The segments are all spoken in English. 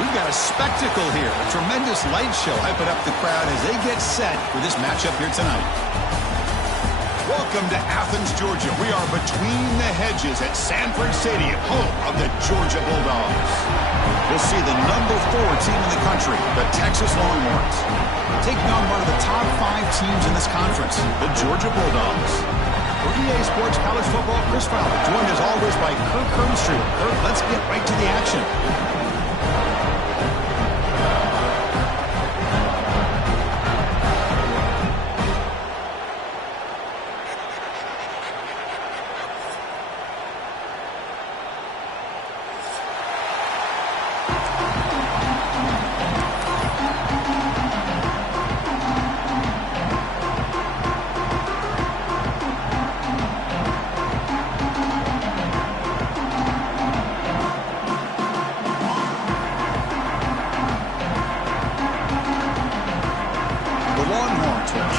We've got a spectacle here, a tremendous light show hyping up the crowd as they get set for this matchup here tonight. Welcome to Athens, Georgia. We are between the hedges at Sanford Stadium, home of the Georgia Bulldogs. We'll see the number 4 team in the country, the Texas Longhorns, taking on one of the top 5 teams in this conference, the Georgia Bulldogs. For EA Sports College Football, Chris Fowler, joined as always by Kirk Herbstreit. Kirk, let's get right to the action.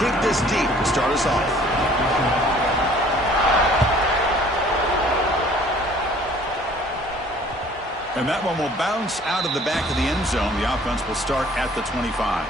Kick this deep to start us off. And that one will bounce out of the back of the end zone. The offense will start at the 25.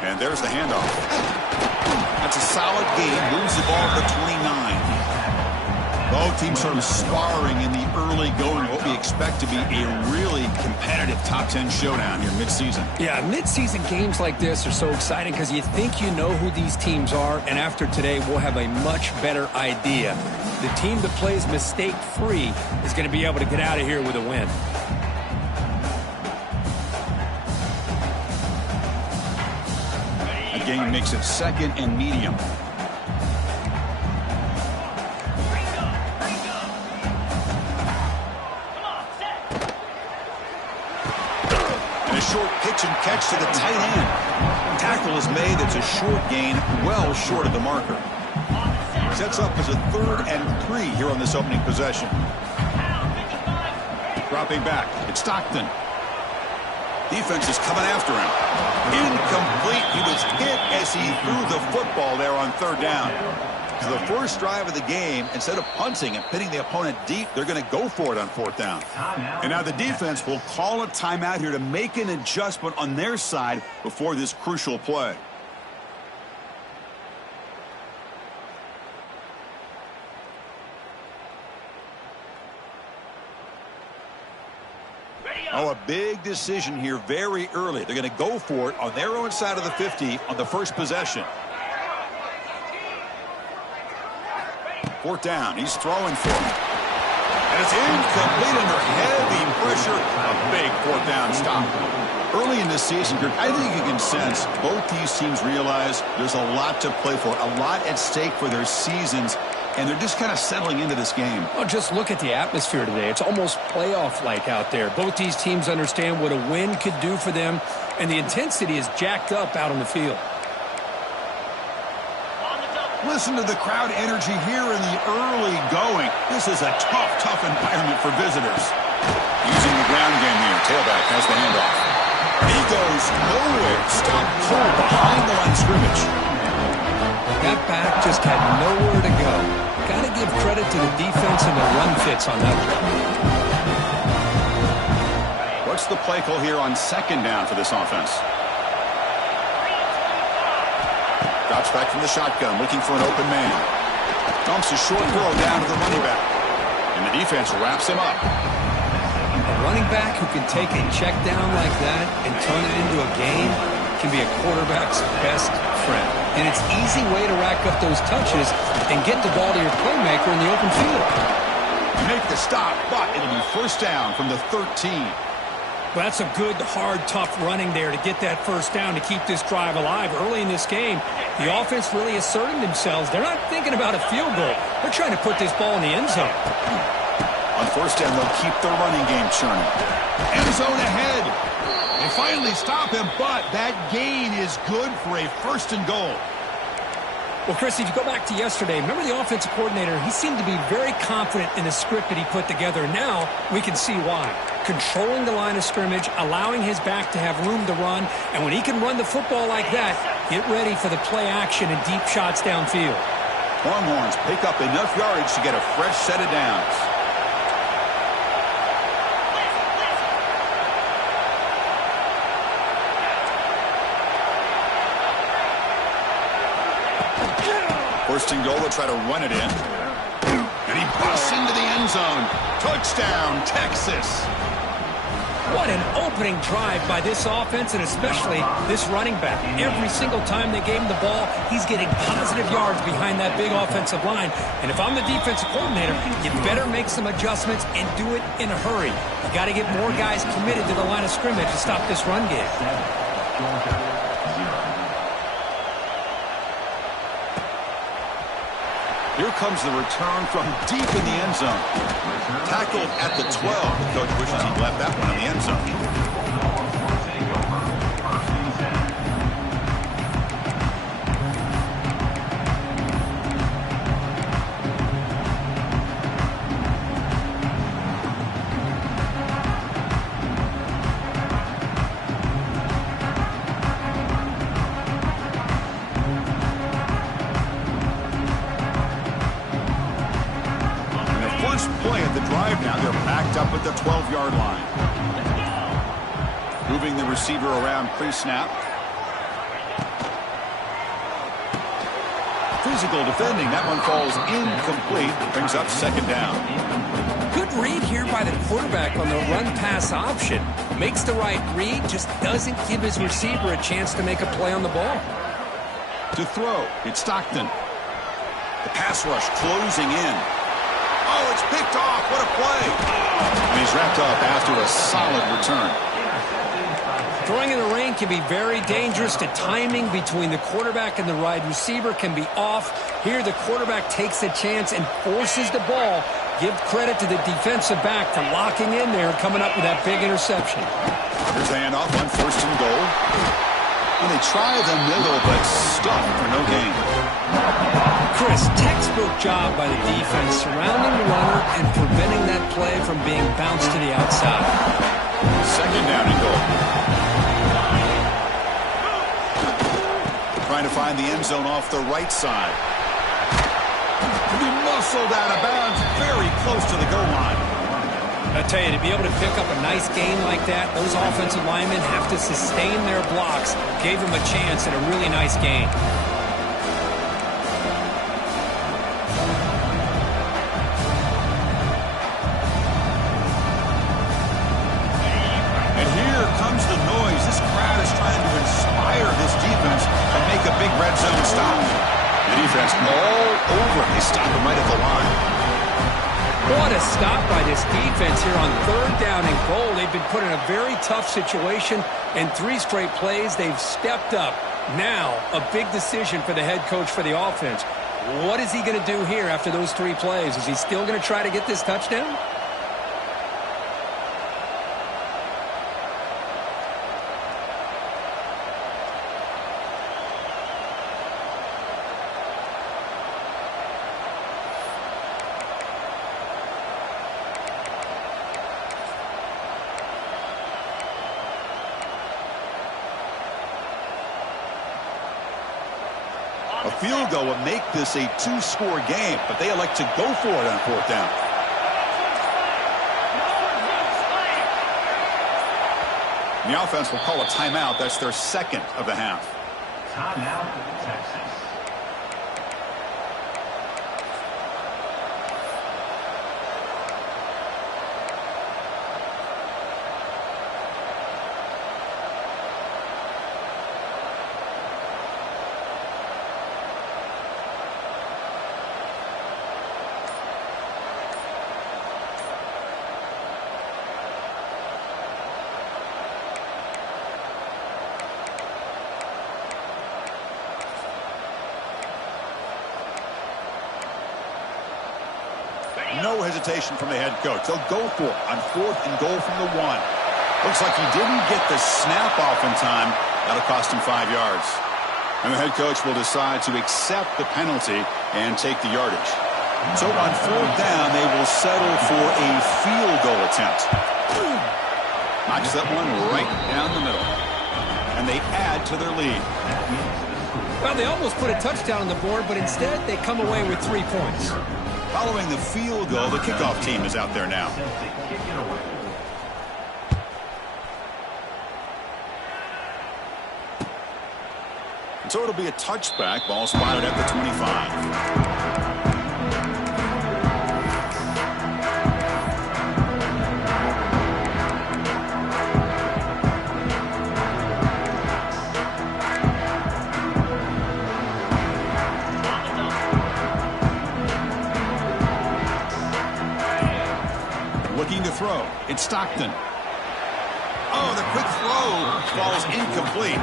And there's the handoff. That's a solid gain. Moves the ball to the 29. Both teams sort of sparring in the early going. What we expect to be a really competitive top 10 showdown here midseason. Yeah, midseason games like this are so exciting because you think you know who these teams are, and after today we'll have a much better idea. The team that plays mistake-free is going to be able to get out of here with a win. Game makes it second and medium. And a short pitch and catch to the tight end. Tackle is made. It's a short gain, well short of the marker. Sets up as a 3rd and 3 here on this opening possession. Dropping back. It's Stockton. Defense is coming after him. Incomplete. He was hit as he threw the football there on 3rd down. So the first drive of the game, instead of punting and pitting the opponent deep, they're going to go for it on 4th down. And now the defense will call a timeout here to make an adjustment on their side before this crucial play. Oh, a big decision here very early. They're going to go for it on their own side of the 50 on the first possession. 4th down. He's throwing for it. And it's incomplete under heavy pressure. A big 4th down stop. Early in this season, I think you can sense both these teams realize there's a lot to play for, a lot at stake for their seasons. And they're just kind of settling into this game. Oh, just look at the atmosphere today. It's almost playoff-like out there. Both these teams understand what a win could do for them, and the intensity is jacked up out on the field. Listen to the crowd energy here in the early going. This is a tough environment for visitors. Using the ground game here. Tailback has the handoff. He goes nowhere. Stop cold behind the line of scrimmage. That back just had nowhere to go. Got to give credit to the defense and the run fits on that play. What's the play call here on 2nd down for this offense? Drops back from the shotgun, looking for an open man. Dumps a short throw down to the running back. And the defense wraps him up. A running back who can take a check down like that and turn it into a gain can be a quarterback's best friend. And it's an easy way to rack up those touches and get the ball to your playmaker in the open field. Make the stop, but it'll be 1st down from the 13. Well, that's a good, hard, tough running there to get that first down to keep this drive alive. Early in this game, the offense really asserting themselves. They're not thinking about a field goal. They're trying to put this ball in the end zone. On first down, they'll keep their running game churning. End zone ahead. They finally stop him, but that gain is good for a first and goal. Well, Chris, if you go back to yesterday, remember the offensive coordinator, he seemed to be very confident in the script that he put together. Now we can see why. Controlling the line of scrimmage, allowing his back to have room to run, and when he can run the football like that, get ready for the play action and deep shots downfield. Longhorns pick up enough yardage to get a fresh set of downs. First and goal, they'll try to run it in. And he busts into the end zone. Touchdown, Texas. What an opening drive by this offense, and especially this running back. Every single time they gave him the ball, he's getting positive yards behind that big offensive line. And if I'm the defensive coordinator, you better make some adjustments and do it in a hurry. You got to get more guys committed to the line of scrimmage to stop this run game. Here comes the return from deep in the end zone. Tackled at the 12. The coach wishes he'd left that one in the end zone. Play at the drive now. They're backed up at the 12-yard line. Moving the receiver around pre-snap. Physical defending. That one falls incomplete. Brings up second down. Good read here by the quarterback on the run-pass option. Makes the right read, just doesn't give his receiver a chance to make a play on the ball. To throw, it's Stockton. The pass rush closing in. Oh, it's picked off. What a play. And he's wrapped up after a solid return. Throwing in the rain can be very dangerous. The timing between the quarterback and the wide receiver can be off. Here, the quarterback takes a chance and forces the ball. Give credit to the defensive back for locking in there and coming up with that big interception. Here's the handoff on first and goal. And they try the middle, but stuck for no gain. Chris, textbook job by the defense surrounding the runner and preventing that play from being bounced to the outside. Second down and goal. Trying to find the end zone off the right side. To be muscled out of bounds, very close to the goal line. I tell you, to be able to pick up a nice game like that, those offensive linemen have to sustain their blocks. Gave him a chance at a really nice game. And here comes the noise. This crowd is trying to inspire this defense and make a big red zone stop. The defense all over. They stop him right at the line. What a stop by this defense here on third down and goal. They've been put in a very tough situation. In 3 straight plays, they've stepped up. Now, a big decision for the head coach for the offense. What is he going to do here after those 3 plays? Is he still going to try to get this touchdown? A field goal would make this a 2-score game, but they elect to go for it on fourth down. The offense will call a timeout. That's their second of the half. Timeout, Texas. No hesitation from the head coach. They'll go for it on 4th and goal from the 1. Looks like he didn't get the snap off in time. That'll cost him 5 yards. And the head coach will decide to accept the penalty and take the yardage. So on 4th down, they will settle for a field goal attempt. Knocks that one right down the middle. And they add to their lead. Well, they almost put a touchdown on the board, but instead they come away with 3 points. Following the field goal, the kickoff team is out there now. So it'll be a touchback. Ball spotted at the 25. Looking to throw. It's Stockton. Oh, the quick throw falls incomplete.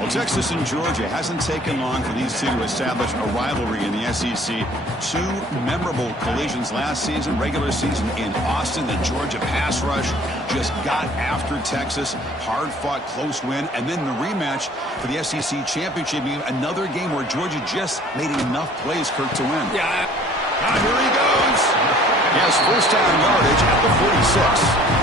Well, Texas and Georgia hasn't taken long for these two to establish a rivalry in the SEC. 2 memorable collisions last season, regular season in Austin. The Georgia pass rush just got after Texas. Hard-fought, close win. And then the rematch for the SEC championship game. Another game where Georgia just made enough plays, Kirk, to win. Yeah. Here he goes. Yes, first down yardage at the 46.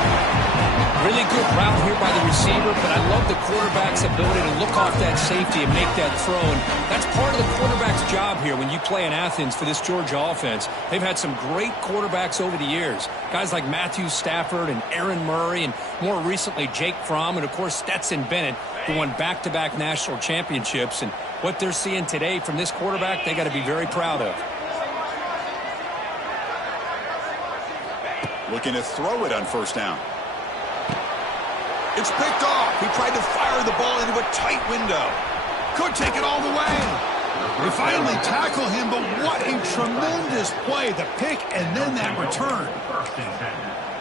Really good route here by the receiver, but I love the quarterback's ability to look off that safety and make that throw. And that's part of the quarterback's job here when you play in Athens for this Georgia offense. They've had some great quarterbacks over the years. Guys like Matthew Stafford and Aaron Murray, and more recently Jake Fromm, and of course Stetson Bennett, who won back-to-back national championships. And what they're seeing today from this quarterback, they got to be very proud of. Looking to throw it on first down. It's picked off. He tried to fire the ball into a tight window. Could take it all the way. We finally tackle him, but what a tremendous play. The pick and then that return.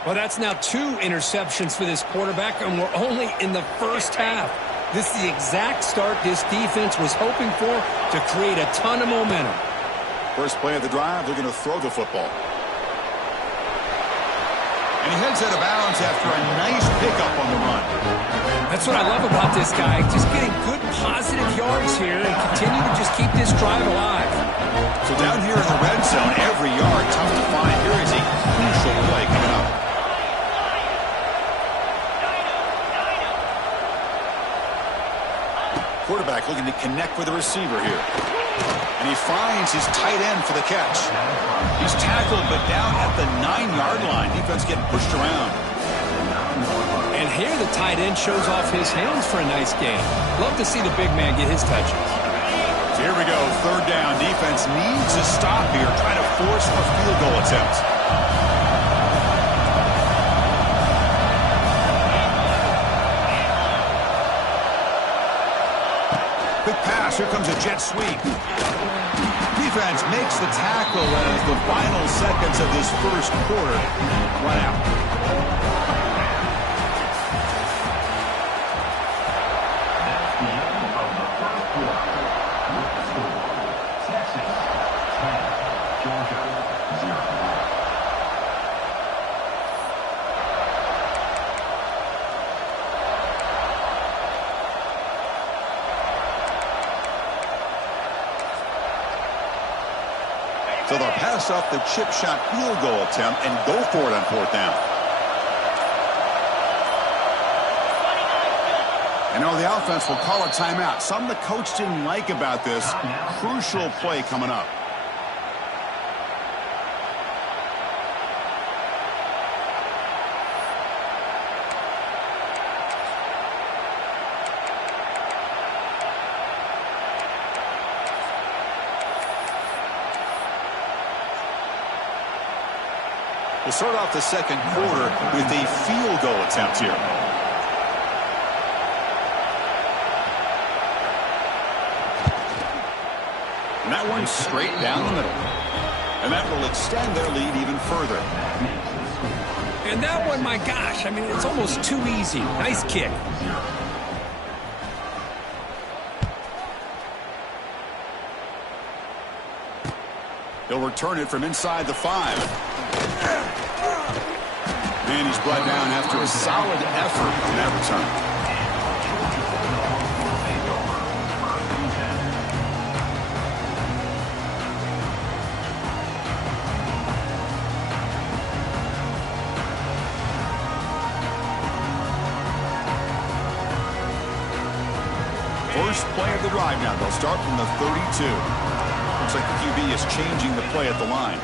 Well, that's now 2 interceptions for this quarterback, and we're only in the first half. This is the exact start this defense was hoping for to create a ton of momentum. First play of the drive, they're going to throw the football. And he heads out of bounds after a nice pickup on the run. That's what I love about this guy. Just getting good positive yards here and continue to just keep this drive alive. So down here in the red zone, every yard tough to find. Here is a crucial play coming up. Quarterback looking to connect with the receiver here. And he finds his tight end for the catch. He's tackled, but down at the 9-yard line. Defense getting pushed around. And here the tight end shows off his hands for a nice gain. Love to see the big man get his touches. So here we go, third down. Defense needs a stop here. Try to force a field goal attempt. Quick pass. Here comes a jet sweep. Defense makes the tackle as the final seconds of this first quarter run out. So they'll pass up the chip shot field goal attempt and go for it on fourth down. And now the offense will call a timeout. Something the coach didn't like about this. Crucial play coming up. We'll start off the second quarter with a field goal attempt here. And that one's straight down the middle. And that will extend their lead even further. And that one, my gosh, I mean, it's almost too easy. Nice kick. He'll return it from inside the 5. And he's brought down after a solid effort in that return. First play of the drive now. They'll start from the 32. Looks like the QB is changing the play at the line.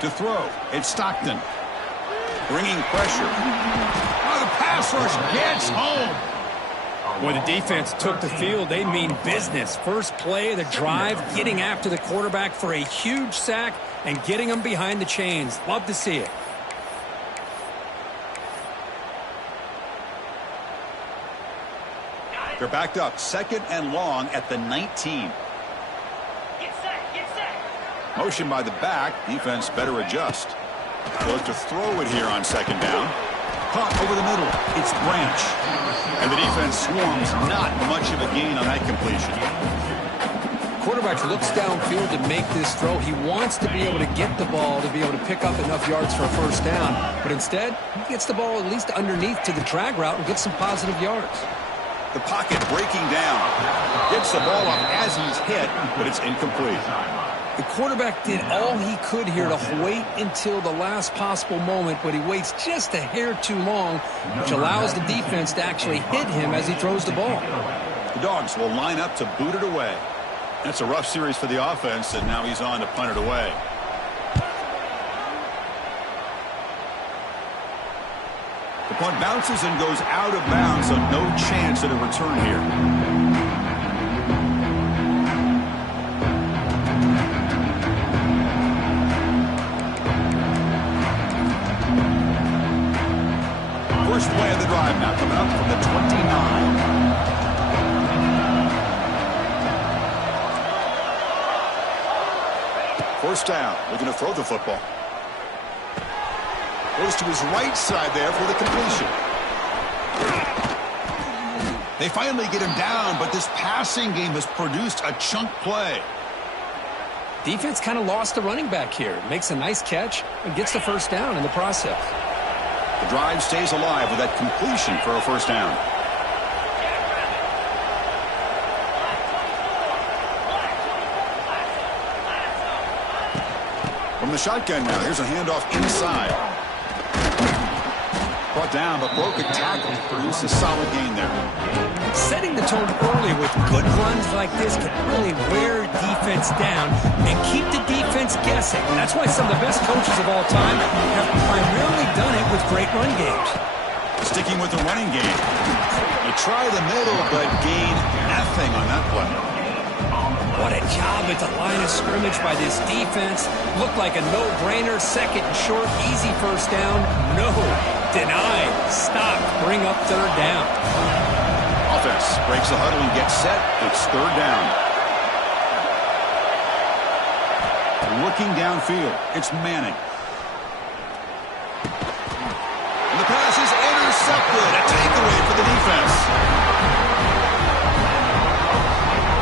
To throw, it's Stockton. Bringing pressure. Oh, the pass rush gets home. When the defense took the field, they mean business. First play of the drive, getting after the quarterback for a huge sack and getting him behind the chains. Love to see it. They're backed up, 2nd and long at the 19. Get set. Motion by the back. Defense better adjust. They'll look to throw it here on 2nd down. Caught over the middle. It's Branch. And the defense swarms. Not much of a gain on that completion. Quarterback looks downfield to make this throw. He wants to be able to get the ball to be able to pick up enough yards for a first down. But instead, he gets the ball at least underneath to the drag route and gets some positive yards. The pocket breaking down. Gets the ball up as he's hit, but it's incomplete. The quarterback did all he could here to wait until the last possible moment, but he waits just a hair too long, which allows the defense to actually hit him as he throws the ball. The Dogs will line up to boot it away. That's a rough series for the offense, and now he's on to punt it away. The punt bounces and goes out of bounds, so no chance at a return here. First play of the drive now coming up from the 29. First down. Looking to throw the football. Goes to his right side there for the completion. They finally get him down, but this passing game has produced a chunk play. Defense kind of lost the running back here. Makes a nice catch and gets the first down in the process. The drive stays alive with that completion for a first down. From the shotgun now, here's a handoff inside. Brought down, but broke a tackle to produce a solid gain there. Setting the tone early with good runs like this can really wear defense down and keep the defense guessing. That's why some of the best coaches of all time have primarily done it with great run games. Sticking with the running game. You try the middle, but gain nothing on that play. What a job at the line of scrimmage by this defense. Looked like a no-brainer. 2nd and short, easy first down. No. Denied. Stop. Bring up 3rd down. Offense breaks the huddle and gets set. It's 3rd down. Looking downfield. It's Manning. And the pass is intercepted. A takeaway for the defense.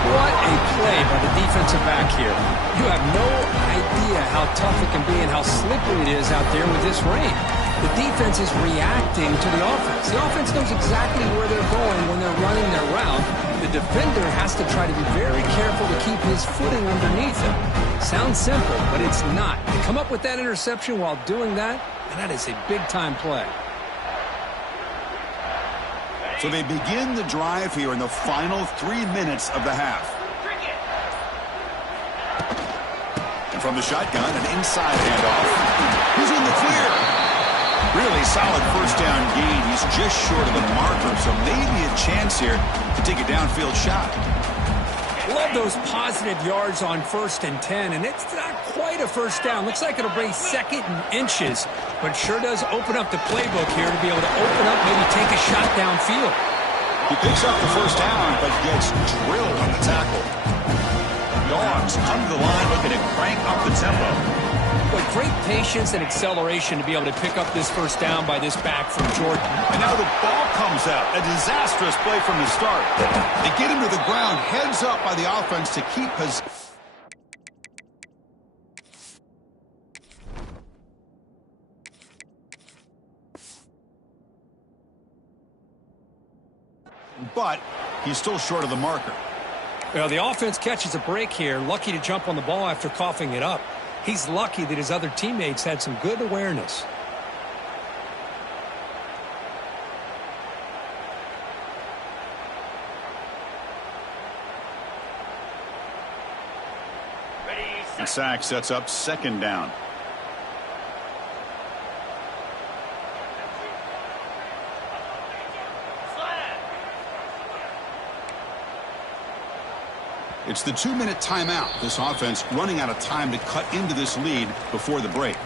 What a play by the defensive back here. You have no idea how tough it can be and how slippery it is out there with this rain. The defense is reacting to the offense. The offense knows exactly where they're going when they're running their route. The defender has to try to be very careful to keep his footing underneath him. Sounds simple, but it's not. To come up with that interception while doing that, and that is a big-time play. So they begin the drive here in the final 3 minutes of the half. And from the shotgun, an inside handoff. He's in the clear. Really solid first down gain. He's just short of the marker, so maybe a chance here to take a downfield shot. Love those positive yards on 1st and 10, and it's not quite a first down. Looks like it'll bring 2nd and inches, but sure does open up the playbook here to be able to open up, maybe take a shot downfield. He picks up the first down, but gets drilled on the tackle. Dogs come to the line looking to crank up the tempo. With great patience and acceleration to be able to pick up this first down by this back from Jordan. And now the ball comes out. A disastrous play from the start. They get him to the ground, heads up by the offense to keep his... but he's still short of the marker. Well, the offense catches a break here, lucky to jump on the ball after coughing it up. He's lucky that his other teammates had some good awareness. The sack sets up second down. It's the 2-minute timeout. This offense running out of time to cut into this lead before the break.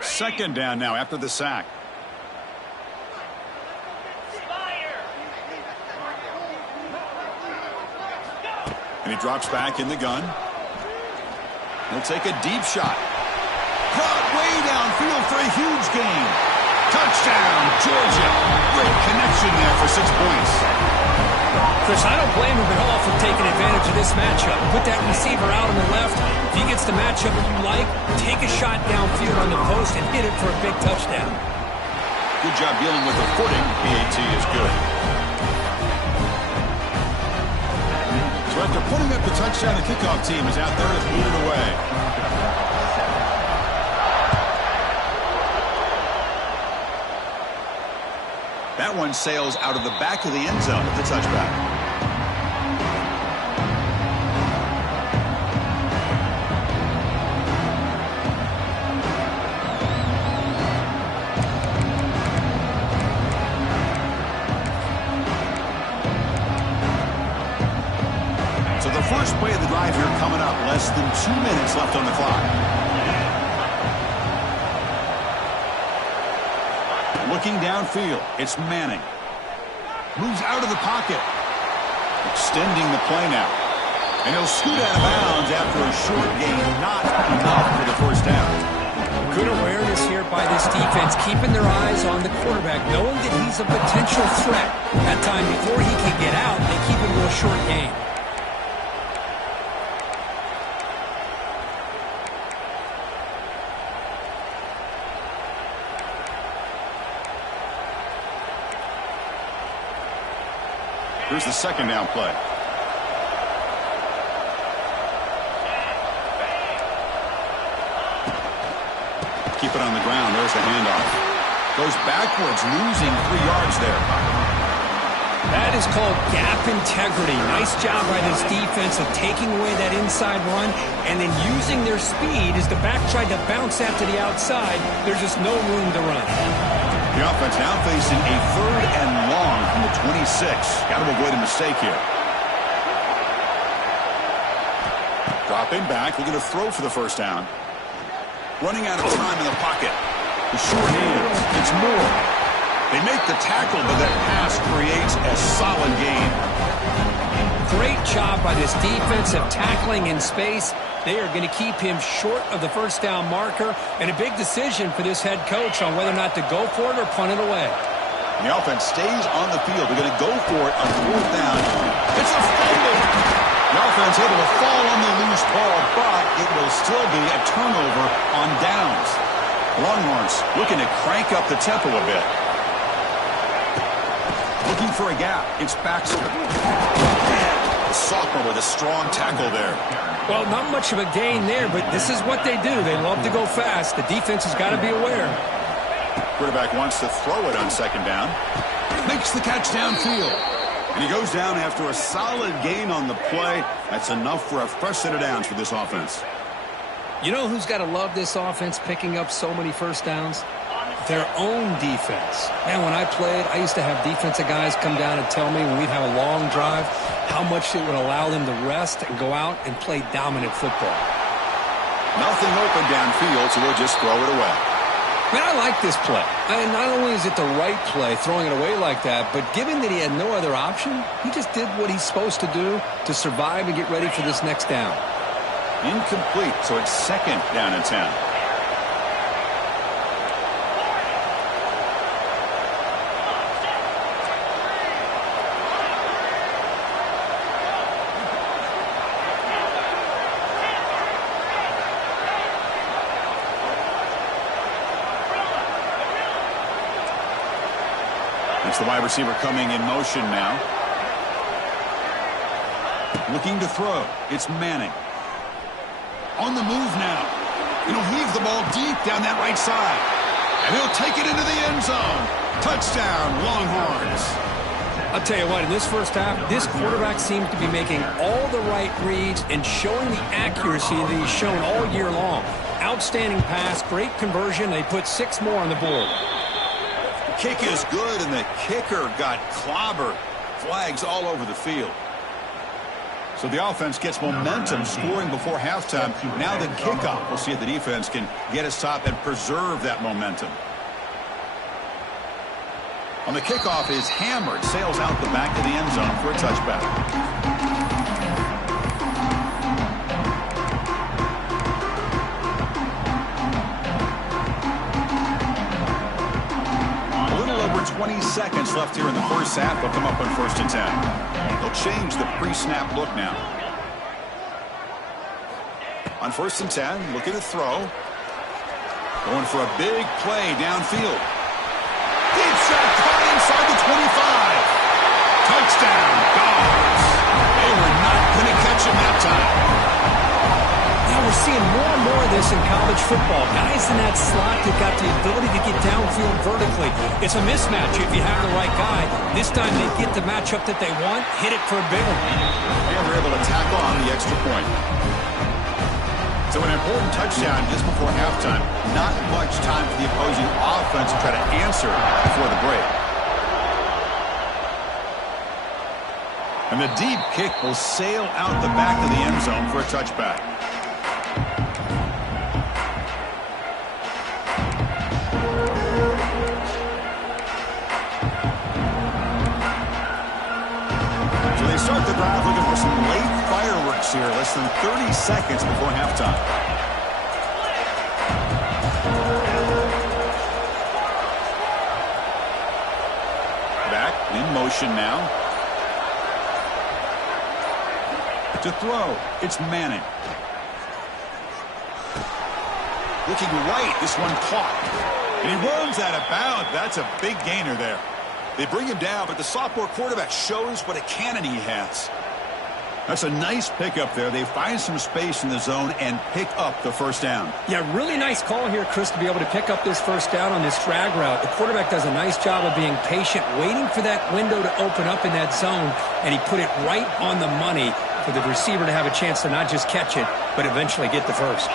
Second down now after the sack. And he drops back in the gun. He'll take a deep shot. Brought way downfield for a huge gain. Touchdown, Georgia. Great connection there for 6 points. Chris, I don't blame him at all for taking advantage of this matchup. Put that receiver out on the left. If he gets the matchup that you like, take a shot downfield on the post and hit it for a big touchdown. Good job dealing with the footing. PAT is good. So after putting up the touchdown, the kickoff team is out there to boot it away. That one sails out of the back of the end zone at the touchback. So the first play of the drive here coming up. Less than 2 minutes left on the clock. Looking downfield, it's Manning. Moves out of the pocket. Extending the play now. And he'll scoot out of bounds after a short gain. Not enough for the first down. Good awareness here by this defense, keeping their eyes on the quarterback, knowing that he's a potential threat. That time before he can get out, they keep him to a short gain. Here's the second down play. Keep it on the ground. There's the handoff. Goes backwards, losing 3 yards there. That is called gap integrity. Nice job by this defense of taking away that inside run and then using their speed as the back tried to bounce that to the outside. There's just no room to run. The offense now facing a 3rd and long from the 26. Got to avoid a mistake here. Dropping back, looking to throw for the first down. Running out of time in the pocket. The short hands. It's Moore. They make the tackle, but that pass creates a solid gain. Great job by this defense of tackling in space. They are going to keep him short of the first down marker, and a big decision for this head coach on whether or not to go for it or punt it away. The offense stays on the field. They're going to go for it on 4th down. It's a fumble. The offense able to fall on the loose ball, but it will still be a turnover on downs. Longhorns looking to crank up the tempo a bit. Looking for a gap. It's Baxter. The sophomore with a strong tackle there. Well, not much of a gain there, but this is what they do. They love to go fast. The defense has got to be aware. Quarterback wants to throw it on 2nd down. Makes the catch downfield. And he goes down after a solid gain on the play. That's enough for a fresh set of downs for this offense. You know who's got to love this offense picking up so many first downs? Their own defense. Man, when I played, I used to have defensive guys come down and tell me when we'd have a long drive how much it would allow them to rest and go out and play dominant football. Nothing open downfield, so we'll just throw it away. Man, I like this play. Not only is it the right play, throwing it away like that, but given that he had no other option, he just did what he's supposed to do to survive and get ready for this next down. Incomplete, so it's 2nd down and 10. It's the wide receiver coming in motion now. Looking to throw. It's Manning. On the move now. And he'll heave the ball deep down that right side. And he'll take it into the end zone. Touchdown, Longhorns. I'll tell you what, in this first half, this quarterback seems to be making all the right reads and showing the accuracy that he's shown all year long. Outstanding pass, great conversion. They put 6 more on the board. The kick is good, and the kicker got clobbered. Flags all over the field. So the offense gets momentum scoring before halftime. Now the kickoff. We'll see if the defense can get a stop and preserve that momentum. On the kickoff is hammered, sails out the back of the end zone for a touchback. A little over 20 seconds left here in the first half. They'll come up on 1st and 10. They'll change the pre-snap look now. On 1st and 10, looking to throw. Going for a big play downfield. Deep shot caught inside the 25. Touchdown, Dogs. They were not going to catch him that time. Now we're seeing more and more of this in college football. Guys in that slot that got the ability to get downfield vertically. It's a mismatch if you have the right guy. This time they get the matchup that they want, hit it for a big one. And they're able to tack on the extra point. So an important touchdown just before halftime. Not much time for the opposing offense to try to answer before the break. And the deep kick will sail out the back of the end zone for a touchback. So they start the drive looking for some late fireworks here, less than 30 seconds before halftime. Back in motion now. To throw, it's Manning. Looking right, this one caught. And he runs out of bounds. That's a big gainer there. They bring him down, but the sophomore quarterback shows what a cannon he has. That's a nice pickup there. They find some space in the zone and pick up the first down. Yeah, really nice call here, Chris, to be able to pick up this first down on this drag route. The quarterback does a nice job of being patient, waiting for that window to open up in that zone, and he put it right on the money for the receiver to have a chance to not just catch it, but eventually get the first.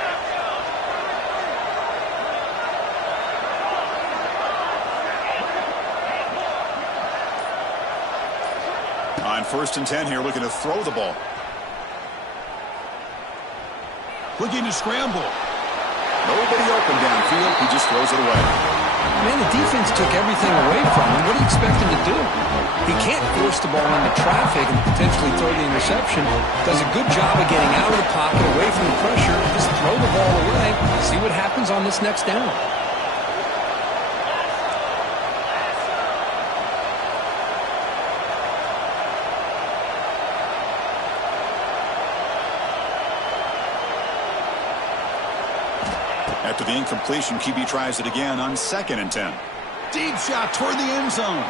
On 1st and 10 here, looking to throw the ball. Looking to scramble. Nobody open downfield. He just throws it away. Man, the defense took everything away from him. What do you expect him to do? He can't force the ball into traffic and potentially throw the interception. Does a good job of getting out of the pocket, away from the pressure. Just throw the ball away. See what happens on this next down. After the incompletion, QB tries it again on 2nd and 10. Deep shot toward the end zone.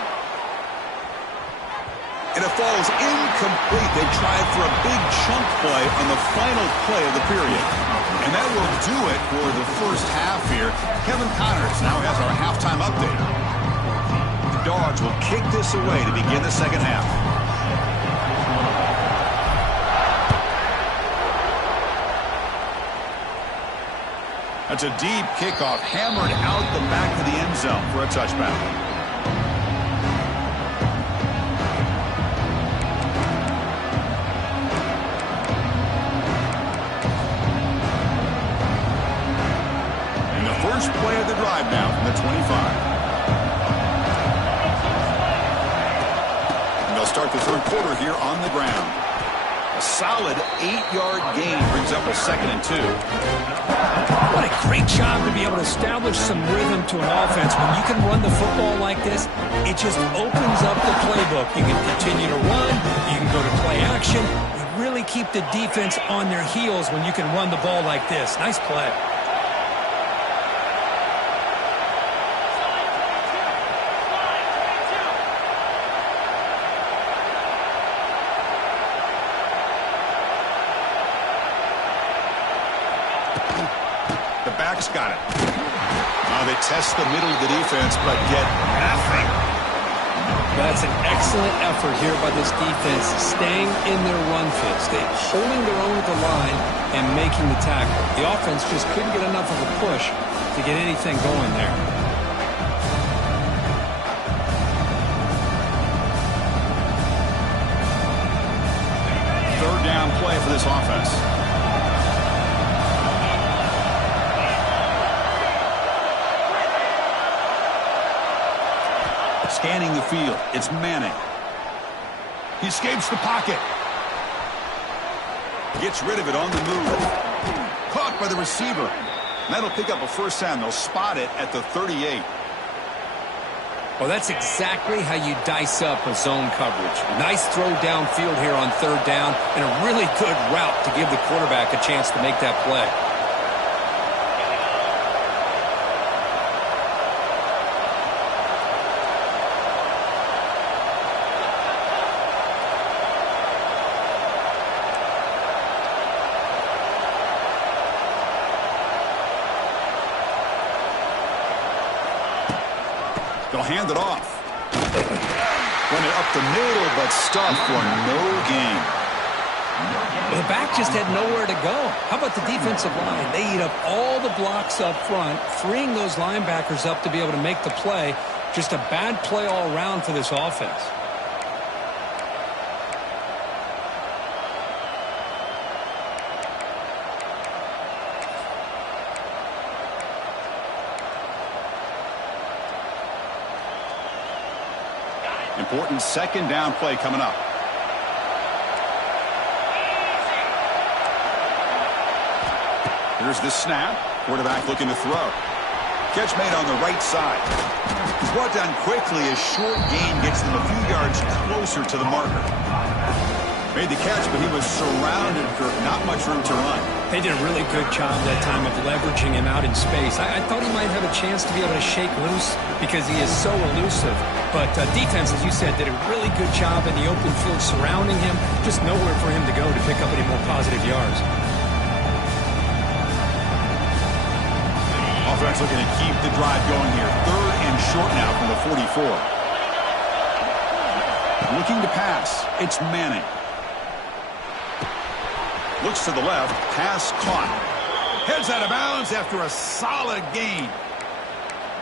And it falls incomplete. They tried for a big chunk play on the final play of the period. And that will do it for the first half here. Kevin Connors now has our halftime update. The Dogs will kick this away to begin the second half. That's a deep kickoff, hammered out the back of the end zone for a touchback. And the first play of the drive now from the 25. And they'll start the third quarter here on the ground. A solid 8-yard gain brings up a 2nd and 2. What a great job to be able to establish some rhythm to an offense. When you can run the football like this, it just opens up the playbook. You can continue to run. You can go to play action. You really keep the defense on their heels when you can run the ball like this. Nice play. just got it. They test the middle of the defense, but get nothing. That's an excellent effort here by this defense, staying in their run fits. They're holding their own at the line and making the tackle. The offense just couldn't get enough of a push to get anything going there. Third down play for this offense. Scanning the field, it's Manning. He escapes the pocket. Gets rid of it on the move. Caught by the receiver. That'll pick up a first down. They'll spot it at the 38. Well, that's exactly how you dice up a zone coverage. Nice throw downfield here on third down, and a really good route to give the quarterback a chance to make that play. They'll hand it off. Run it up the middle, but stuffed for no gain. The back just had nowhere to go. How about the defensive line? They eat up all the blocks up front, freeing those linebackers up to be able to make the play. Just a bad play all around for this offense. Important second down play coming up. Here's the snap. Quarterback looking to throw. Catch made on the right side. He's brought down quickly as short gain gets them a few yards closer to the marker. Made the catch, but he was surrounded for not much room to run. They did a really good job that time of leveraging him out in space. I thought he might have a chance to be able to shake loose because he is so elusive. But defense, as you said, did a really good job in the open field surrounding him. Just nowhere for him to go to pick up any more positive yards. Offense looking to keep the drive going here. Third and short now from the 44. Looking to pass. It's Manning. Looks to the left. Pass caught. Heads out of bounds after a solid gain.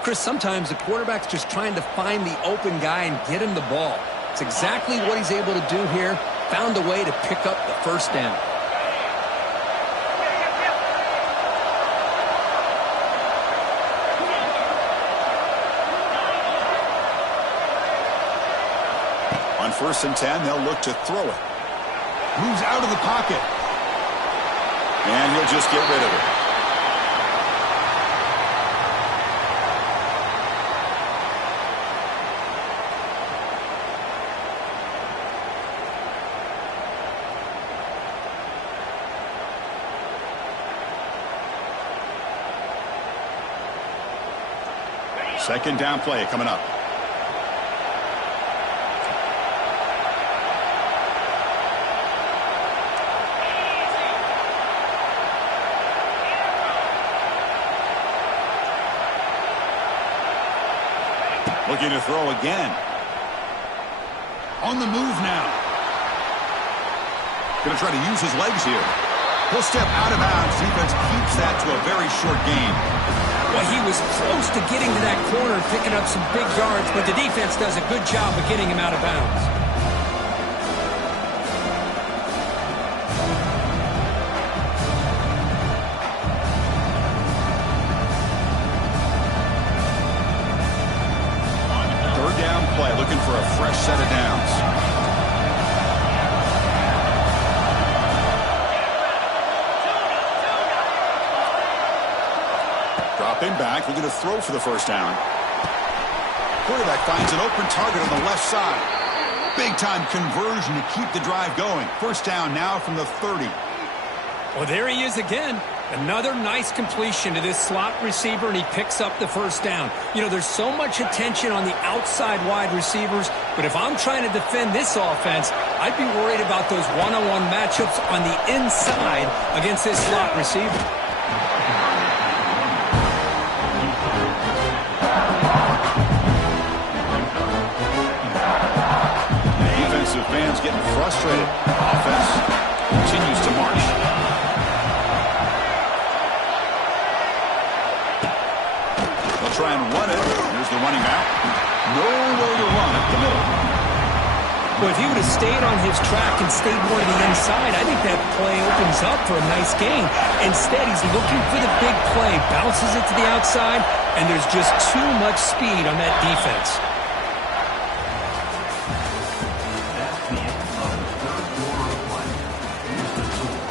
Chris, sometimes the quarterback's just trying to find the open guy and get him the ball. It's exactly what he's able to do here. Found a way to pick up the first down. On 1st and 10, they'll look to throw it. Moves out of the pocket. And he'll just get rid of it. Second down play coming up. Looking to throw again. On the move now. Going to try to use his legs here. He'll step out of bounds. Defense keeps that to a very short gain. Well, he was close to getting to that corner and picking up some big yards, but the defense does a good job of getting him out of bounds. Third down play, looking for a fresh set of downs. Dropping back, looking to throw for the first down. Quarterback finds an open target on the left side. Big-time conversion to keep the drive going. First down now from the 30. Well, there he is again. Another nice completion to this slot receiver, and he picks up the first down. You know, there's so much attention on the outside wide receivers, but if I'm trying to defend this offense, I'd be worried about those one-on-one matchups on the inside against this slot receiver. getting frustrated. Offense continues to march. They'll try and run it. Here's the running back. Nowhere to run at the middle. Well, if he would have stayed on his track and stayed more to the inside, I think that play opens up for a nice gain. Instead, he's looking for the big play, bounces it to the outside, and there's just too much speed on that defense. That's the end of the third quarter of play. Here's the score.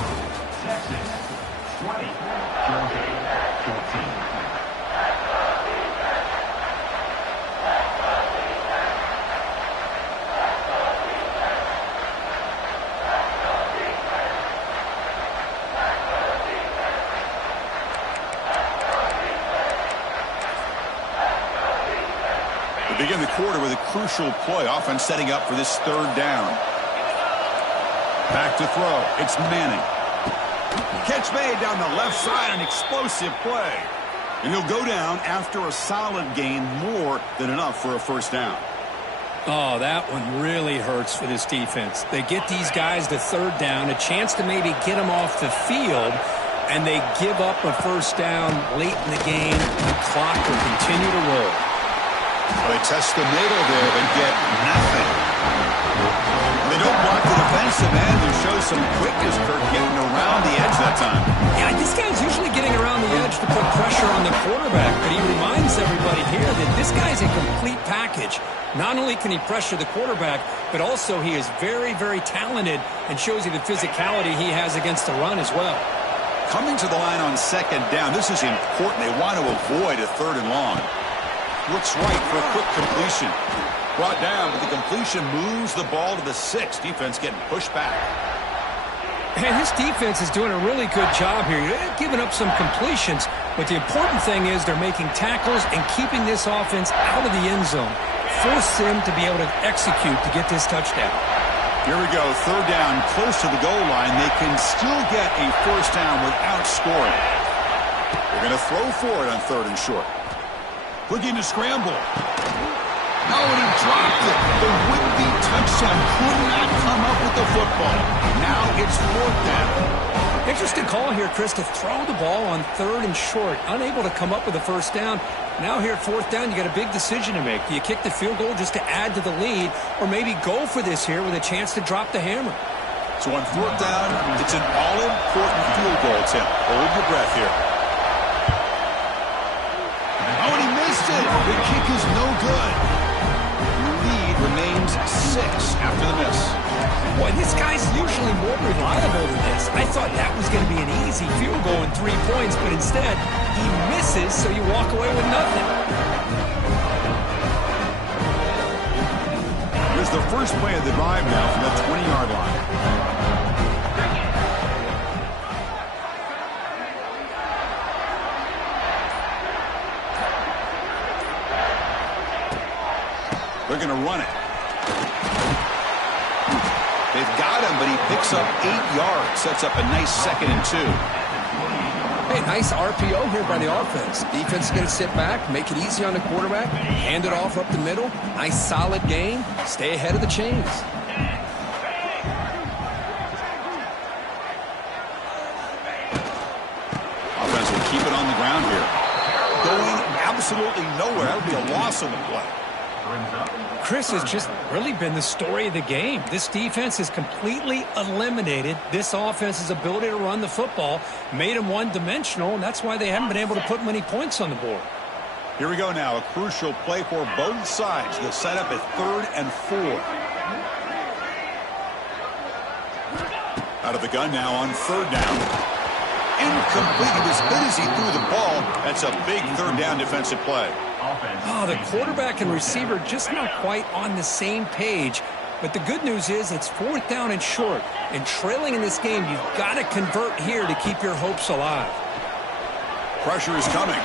Texas 20, Georgia 14. Begin the quarter with a crucial play. Offense setting up for this third down. Back to throw. It's Manning. Catch made down the left side. An explosive play. And he'll go down after a solid gain, more than enough for a first down. Oh, that one really hurts for this defense. They get these guys to third down, a chance to maybe get them off the field, and they give up a first down late in the game. The clock will continue to roll. They test the middle there, but get nothing. They don't block the defensive end. They show some quickness, Kirk, getting around the edge that time. Yeah, this guy's usually getting around the edge to put pressure on the quarterback, but he reminds everybody here that this guy's a complete package. Not only can he pressure the quarterback, but also he is very, very talented and shows you the physicality he has against the run as well. Coming to the line on second down, this is important. They want to avoid a third and long. Looks right for a quick completion. Brought down, but the completion moves the ball to the 6. Defense getting pushed back. And his defense is doing a really good job here. They're giving up some completions, but the important thing is they're making tackles and keeping this offense out of the end zone. Force them to be able to execute to get this touchdown. Here we go, third down, close to the goal line. They can still get a first down without scoring. They're going to throw for it on third and short. Looking to scramble. Oh, and he dropped it. The would-be touchdown could not come up with the football. Now it's fourth down. Interesting call here, Chris, to throw the ball on third and short. Unable to come up with a first down. Now here at fourth down, you got a big decision to make. Do you kick the field goal just to add to the lead, or maybe go for this here with a chance to drop the hammer? So on fourth down, it's an all-important field goal attempt. Hold your breath here. Oh, and he missed it. The kick is no good. The lead remains 6 after the miss. Boy, this guy's usually more reliable than this. I thought that was going to be an easy field goal and 3 points, but instead, he misses, so you walk away with nothing. Here's the first play of the drive now from the 20-yard line. They're going to run it. They've got him, but he picks up 8 yards. Sets up a nice 2nd and 2. Hey, nice RPO here by the offense. Defense is going to sit back, make it easy on the quarterback, hand it off up the middle. Nice solid game. Stay ahead of the chains. Offense will keep it on the ground here. Going absolutely nowhere. That would be a loss on the play. Chris has just really been the story of the game. This defense has completely eliminated this offense's ability to run the football, made them one-dimensional, and that's why they haven't been able to put many points on the board. Here we go now. A crucial play for both sides. They'll set up at 3rd and 4. Out of the gun now on 3rd down. Incomplete. He was busy through the ball. That's a big 3rd down defensive play. Oh, the quarterback and receiver just not quite on the same page. But the good news is it's 4th down and short. And trailing in this game, you've got to convert here to keep your hopes alive. Pressure is coming.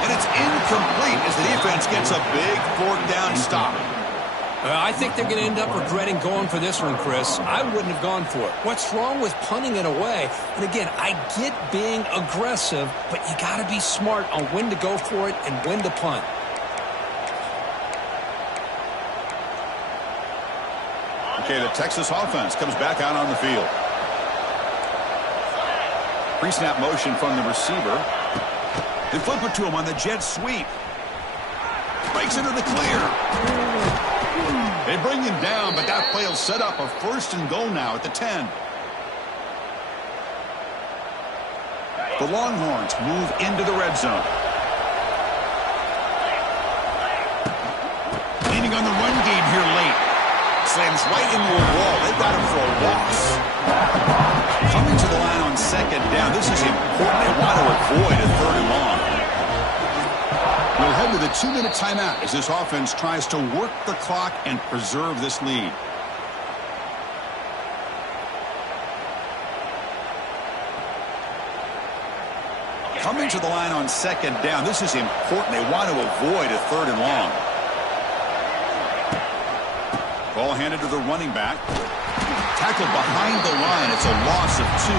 And it's incomplete as the defense gets a big 4th down stop. I think they're going to end up regretting going for this one, Chris. I wouldn't have gone for it. What's wrong with punting it away? And again, I get being aggressive, but you got to be smart on when to go for it and when to punt. Okay, the Texas offense comes back out on the field. Pre-snap motion from the receiver. They flip it to him on the jet sweep. Breaks into the clear. They bring him down, but that play will set up a 1st and goal now at the 10. The Longhorns move into the red zone. Leaning on the run game here late. Slams right into a wall. They've got him for a loss. Coming to the line on 2nd down. This is important. They want to avoid a 3rd and long. We'll head to the 2-minute timeout as this offense tries to work the clock and preserve this lead. Coming to the line on 2nd down. This is important. They want to avoid a 3rd and long. Ball handed to the running back. Tackled behind the line. It's a loss of 2.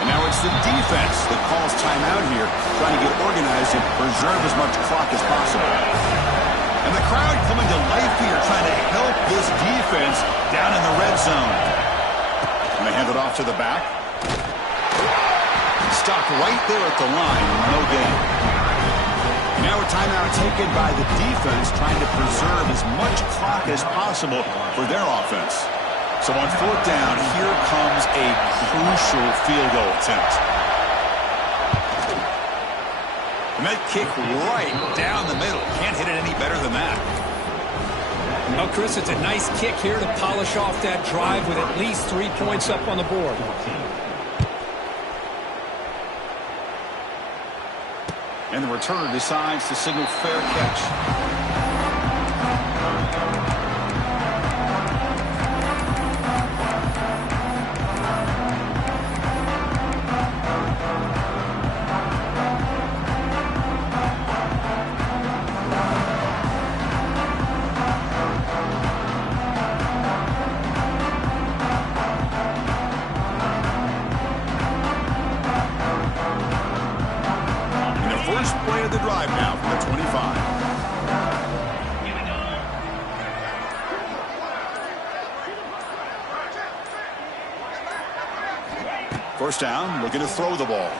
And now it's the defense that calls timeout here, trying to get organized and preserve as much clock as possible. And the crowd coming to life here, trying to help this defense down in the red zone. And they hand it off to the back. Stopped right there at the line. No gain. Now a timeout taken by the defense, trying to preserve as much clock as possible for their offense. So on 4th down, here comes a crucial field goal attempt. And that kick right down the middle. Can't hit it any better than that. Well, Chris, it's a nice kick here to polish off that drive with at least 3 points up on the board. And the returner decides to signal fair catch. Play of the drive now from the 25. First down, looking to throw the ball.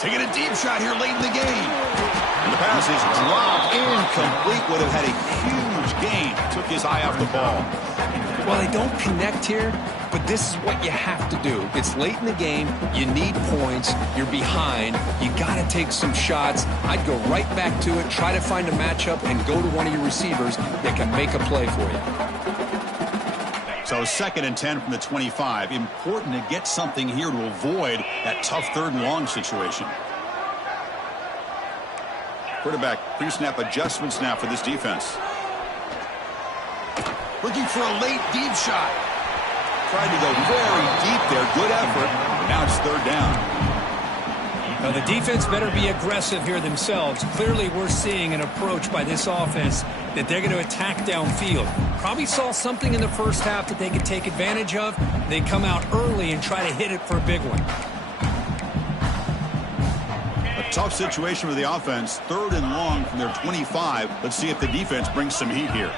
Taking a deep shot here late in the game. And the pass is dropped incomplete. Would have had a huge gain. Took his eye off the ball. Well, they don't connect here, but this is what you have to do. It's late in the game. You need points. You're behind. You got to take some shots. I'd go right back to it, try to find a matchup, and go to one of your receivers that can make a play for you. So 2nd and 10 from the 25. Important to get something here to avoid that tough 3rd and long situation. Quarterback pre-snap adjustments now for this defense. Looking for a late deep shot. Tried to go very deep there. Good effort. Now it's 3rd down. Well, the defense better be aggressive here themselves. Clearly, we're seeing an approach by this offense that they're going to attack downfield. Probably saw something in the first half that they could take advantage of. They come out early and try to hit it for a big one. A tough situation for the offense. 3rd and long from their 25. Let's see if the defense brings some heat here.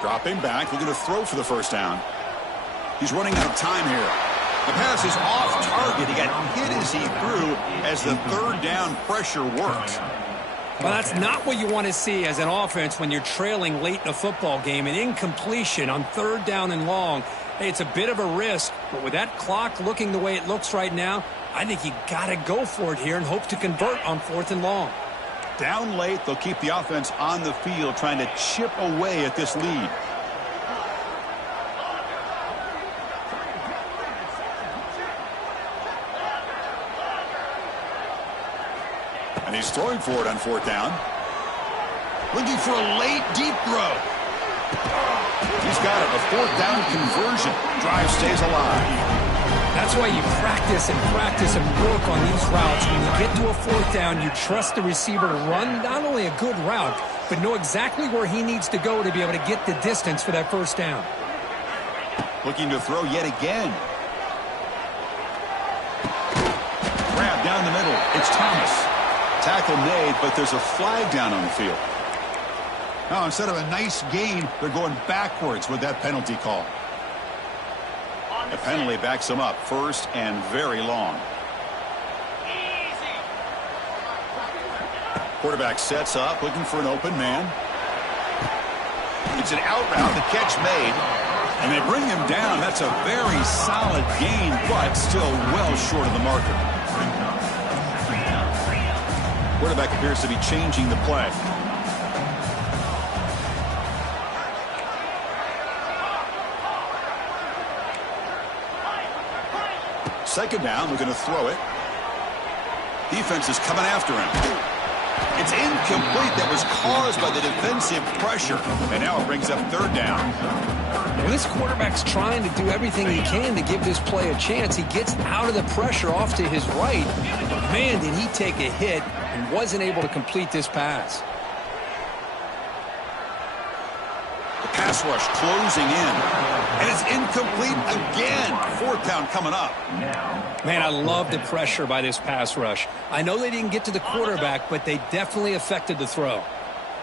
Dropping back, looking to throw for the first down. He's running out of time here. The pass is off target. He got hit as he threw as the 3rd down pressure worked. Well, that's not what you want to see as an offense when you're trailing late in a football game. An incompletion on 3rd down and long. Hey, it's a bit of a risk, but with that clock looking the way it looks right now, I think you got to go for it here and hope to convert on 4th and long. Down late, they'll keep the offense on the field trying to chip away at this lead. And he's throwing for it on 4th down. Looking for a late deep throw. He's got it. A 4th down conversion. Drive stays alive. That's why you practice and work on these routes. When you get to a 4th down, you trust the receiver to run not only a good route, but know exactly where he needs to go to be able to get the distance for that 1st down. Looking to throw yet again. Grab down the middle. It's Thomas. tackle made, but there's a flag down on the field. Now, instead of a nice gain, they're going backwards with that penalty call. The penalty backs them up, first and very long. Quarterback sets up, looking for an open man. It's an out route, the catch made. And they bring him down. That's a very solid gain, but still well short of the marker. Quarterback appears to be changing the play. Second down, we're going to throw it. Defense is coming after him. It's incomplete. That was caused by the defensive pressure. And now it brings up third down. Well, this quarterback's trying to do everything he can to give this play a chance. He gets out of the pressure off to his right. But man, did he take a hit and wasn't able to complete this pass. The pass rush closing in. And it's incomplete again. Fourth down coming up. Man, I love the pressure by this pass rush. I know they didn't get to the quarterback, but they definitely affected the throw.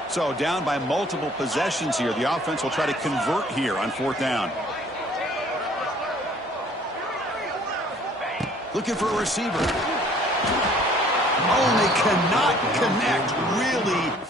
So down by multiple possessions here. The offense will try to convert here on fourth down. Looking for a receiver. Oh, and they cannot connect. Really